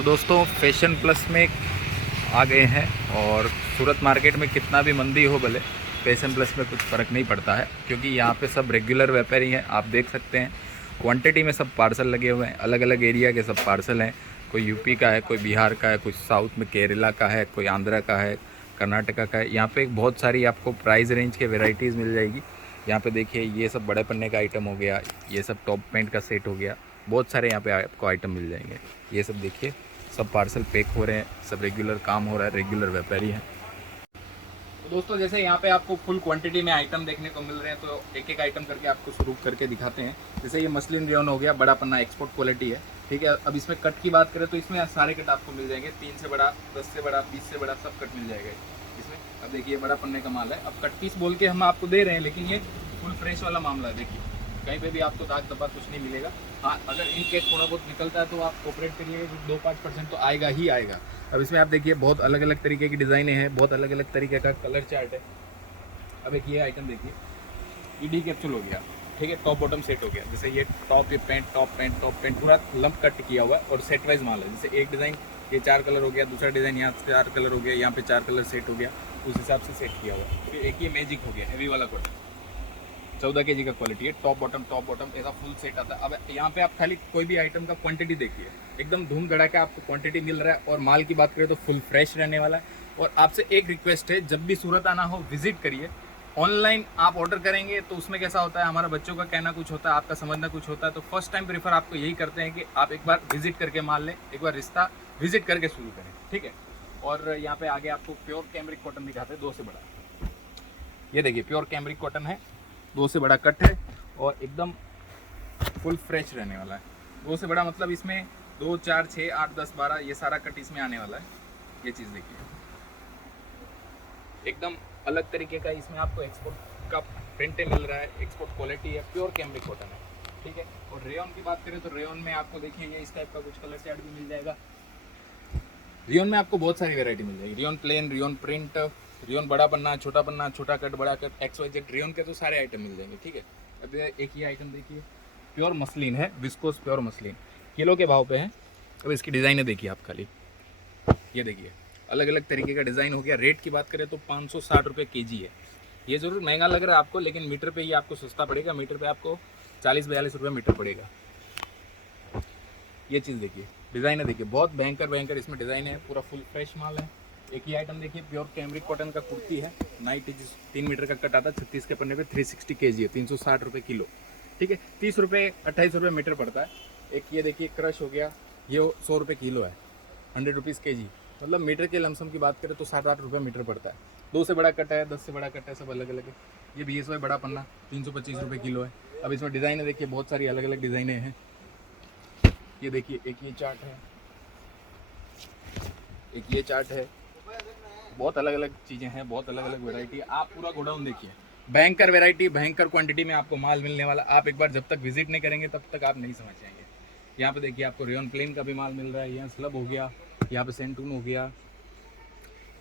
तो दोस्तों fashion plus में आ गए हैं और सूरत मार्केट में कितना भी मंदी हो भले फैशन प्लस में कुछ फ़र्क नहीं पड़ता है, क्योंकि यहाँ पे सब रेगुलर व्यापारी हैं। आप देख सकते हैं क्वांटिटी में सब पार्सल लगे हुए हैं, अलग अलग एरिया के सब पार्सल हैं। कोई यूपी का है, कोई बिहार का है, कोई साउथ में केरला का है, कोई आंध्रा का है, कर्नाटका का है। यहाँ पे बहुत सारी आपको प्राइस रेंज के वेराइटीज़ मिल जाएगी। यहाँ पे देखिए ये सब बड़े पन्ने का आइटम हो गया, ये सब टॉप पेंट का सेट हो गया, बहुत सारे यहाँ पे आपको आइटम मिल जाएंगे। ये सब देखिए सब पार्सल पैक हो रहे हैं, सब रेगुलर काम हो रहा है, रेगुलर व्यापारी हैं। तो दोस्तों जैसे यहाँ पे आपको फुल क्वांटिटी में आइटम देखने को मिल रहे हैं, तो एक एक आइटम करके आपको शुरू करके दिखाते हैं। जैसे ये मसलिन रेयन हो गया, बड़ा पन्ना, एक्सपोर्ट क्वालिटी है, ठीक है। अब इसमें कट की बात करें तो इसमें सारे कट आपको मिल जाएंगे, 3 से बड़ा, 10 से बड़ा, 20 से बड़ा, सब कट मिल जाएगा इसमें। अब देखिए बड़ा पन्ने का माल है। अब कट पीस बोल के हम आपको दे रहे हैं, लेकिन ये फुल फ्रेश वाला मामला है। देखिए कहीं पे भी आपको दाग धब्बा कुछ नहीं मिलेगा। हाँ, अगर इन केस थोड़ा बहुत निकलता है तो आप कोऑपरेट करिए, 2-5% तो आएगा ही आएगा। अब इसमें आप देखिए बहुत अलग अलग तरीके की डिज़ाइनें हैं, बहुत अलग अलग तरीके का कलर चार्ट है। अब एक ये आइटम देखिए, ईडी कैप्सूल हो गया, ठीक है, टॉप बॉटम सेट हो गया। जैसे ये टॉप, ये पैंट, टॉप पेंट पूरा लंप कट किया हुआ है और सेट वाइज माल है। जैसे एक डिज़ाइन ये 4 कलर हो गया, दूसरा डिज़ाइन यहाँ 4 कलर हो गया, यहाँ पे 4 कलर सेट हो गया, उस हिसाब से सेट किया हुआ है। फिर एक ये मैजिक हो गया, हेवी वाला कॉटन, 14 kg का क्वालिटी है, टॉप बॉटम ऐसा फुल सेट आता है। अब यहाँ पे आप खाली कोई भी आइटम का क्वांटिटी देखिए, एकदम धूम धड़ाका आपको क्वांटिटी मिल रहा है। और माल की बात करें तो फुल फ्रेश रहने वाला है। और आपसे एक रिक्वेस्ट है, जब भी सूरत आना हो विजिट करिए। ऑनलाइन आप ऑर्डर करेंगे तो उसमें कैसा होता है, हमारा बच्चों का कहना कुछ होता है, आपका समझना कुछ होता है। तो फर्स्ट टाइम प्रीफर आपको यही करते हैं कि आप एक बार विजिट करके माल लें, एक बार रिश्ता विजिट करके शुरू करें, ठीक है। और यहाँ पे आगे आपको प्योर कैमरिक कॉटन दिखाते हैं, 2 से बड़ा। ये देखिए प्योर कैमरिक कॉटन है, 2 से बड़ा कट है और एकदम फुल फ्रेश रहने वाला है। 2 से बड़ा मतलब इसमें 2, 4, 6, 8, 10, 12 ये सारा कट इसमें आने वाला है। ये चीज़ देखिए एकदम अलग तरीके का इसमें आपको एक्सपोर्ट का प्रिंट मिल रहा है, एक्सपोर्ट क्वालिटी है, प्योर कैमरिक कॉटन है, ठीक है। और रेयन की बात करें तो रेयन में आपको देखिए ये इस टाइप का कुछ कलर चार्ट भी मिल जाएगा। रेयन में आपको बहुत सारी वेरायटी मिल जाएगी, rayon plain, rayon print, rayon बड़ा पन्ना, छोटा कट, बड़ा कट, XYZ रेयन के तो सारे आइटम मिल जाएंगे, ठीक है। अब एक ही आइटम देखिए, प्योर मसलिन है, विस्कोस प्योर मसलिन, किलो के भाव पे है। अब इसकी डिज़ाइने देखिए आप खाली, ये देखिए अलग अलग तरीके का डिज़ाइन हो गया। रेट की बात करें तो 560 रुपये kg है। ये ज़रूर महंगा लग रहा है आपको, लेकिन मीटर पे ही आपको सस्ता पड़ेगा। मीटर पे आपको 40-42 रुपये मीटर पड़ेगा। ये चीज़ देखिए, डिज़ाइन है देखिए, बहुत भयंकर इसमें डिज़ाइन है, पूरा फुल फ्रेश माल है। एक ही आइटम देखिए, प्योर कैमरिक कॉटन का कुर्ती है, नाइट 3 मीटर का कट आता है, 36 के पन्ने पे, 360 kg है, 360 रुपये किलो, ठीक है। 30 रुपये 28 रुपये मीटर पड़ता है। एक ये देखिए क्रश हो गया, ये 100 रुपये किलो है, 100 रुपीज़ kg, मतलब मीटर के लमसम की बात करें तो 7-8 रुपये मीटर पड़ता है। 2 से बड़ा कट है, 10 से बड़ा कट है, सब अलग अलग है। ये BSY बड़ा पन्ना 325 रुपये किलो है। अब इसमें डिज़ाइने देखिए, बहुत सारी अलग अलग डिज़ाइनें हैं। ये देखिए एक ये चार्ट है, एक ये चार्ट है, बहुत अलग अलग चीज़ें हैं, बहुत अलग अलग वैरायटी। आप पूरा गोडाउन देखिए, भयंकर वैरायटी, भयंकर क्वांटिटी में आपको माल मिलने वाला। आप एक बार जब तक विजिट नहीं करेंगे तब तक आप नहीं समझ जाएंगे। यहाँ पे देखिए आपको रेयन प्लेन का भी माल मिल रहा है, यहाँ स्लब हो गया, यहाँ पे सेंटून हो गया,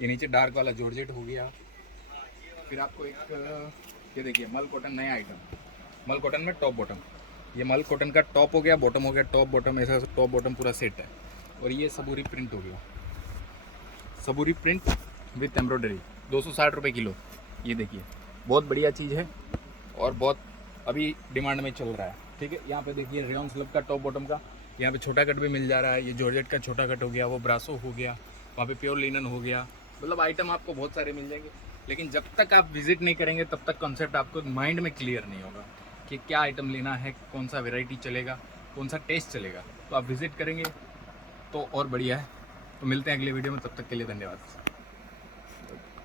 ये नीचे डार्क वाला जॉर्जेट हो गया। फिर आपको एक ये देखिए मल कॉटन, नया आइटम, मल कॉटन में टॉप बॉटम। ये मल कॉटन का टॉप हो गया, बॉटम हो गया, टॉप बॉटम, ऐसा टॉप बॉटम पूरा सेट है। और ये सबूरी प्रिंट हो गया, सबूरी प्रिंट विथ एम्ब्रॉयडरी, 260 रुपये किलो। ये देखिए बहुत बढ़िया चीज़ है और बहुत अभी डिमांड में चल रहा है, ठीक है। यहाँ पे देखिए रेयन स्लब का टॉप बॉटम का, यहाँ पे छोटा कट भी मिल जा रहा है। ये जॉर्जेट का छोटा कट हो गया, वो ब्रासो हो गया, वहाँ पे प्योर लिनन हो गया। मतलब आइटम आपको बहुत सारे मिल जाएंगे, लेकिन जब तक आप विजिट नहीं करेंगे तब तक कॉन्सेप्ट आपको माइंड में क्लियर नहीं होगा कि क्या आइटम लेना है, कौन सा वेराइटी चलेगा, कौन सा टेस्ट चलेगा। तो आप विजिट करेंगे तो और बढ़िया है। तो मिलते हैं अगले वीडियो में, तब तक के लिए धन्यवाद।